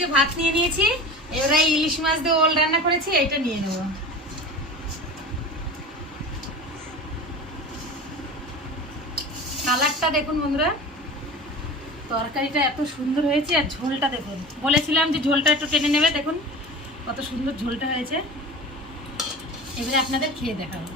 যে ভাত নিয়ে নিয়েছি, এবার এই ইলিশ মাছ দিয়ে ওল রান্না করেছি, এইটা নিয়ে নেব। কালারটা দেখুন বন্ধুরা, তরকারিটা এত সুন্দর হয়েছে, আর ঝোলটা দেখুন, বলেছিলাম যে ঝোলটা একটু টেনে নেবে, দেখুন কত সুন্দর ঝোলটা হয়েছে। এবারে আপনাদের খেয়ে দেখাবো।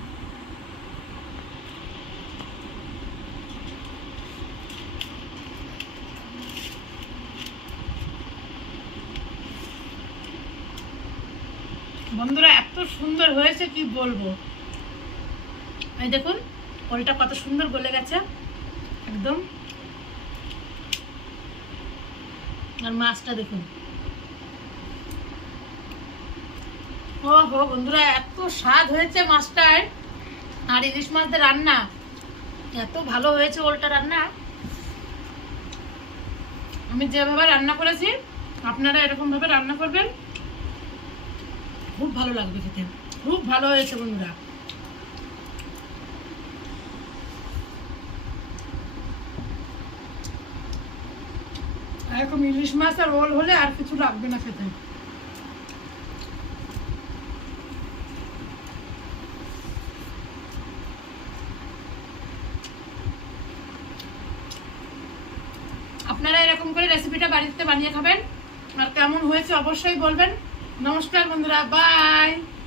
বন্ধুরা এত সুন্দর হয়েছে কি বলবো। এই দেখুন ওলটা কত সুন্দর গলে গেছে একদম, আর মাছটা দেখুন। ও হো বন্ধুরা, এত স্বাদ হয়েছে মাছটার, আর ইলিশ মাছদের রান্না এত ভালো হয়েছে, ওলটা রান্না আমি যেভাবে রান্না করেছি আপনারা এরকম ভাবে রান্না করবেন, খুব ভালো লাগবে খেতে, খুব ভালো হয়েছে বন্ধুরা। এরকম ইলিশ মাছ আর ওল হলে আর কিছু লাগবে না খেতে। আপনারা এরকম করে রেসিপিটা বাড়িতে বানিয়ে খাবেন, আর কেমন হয়েছে অবশ্যই বলবেন। নমস্কার বন্ধুরা, বাই।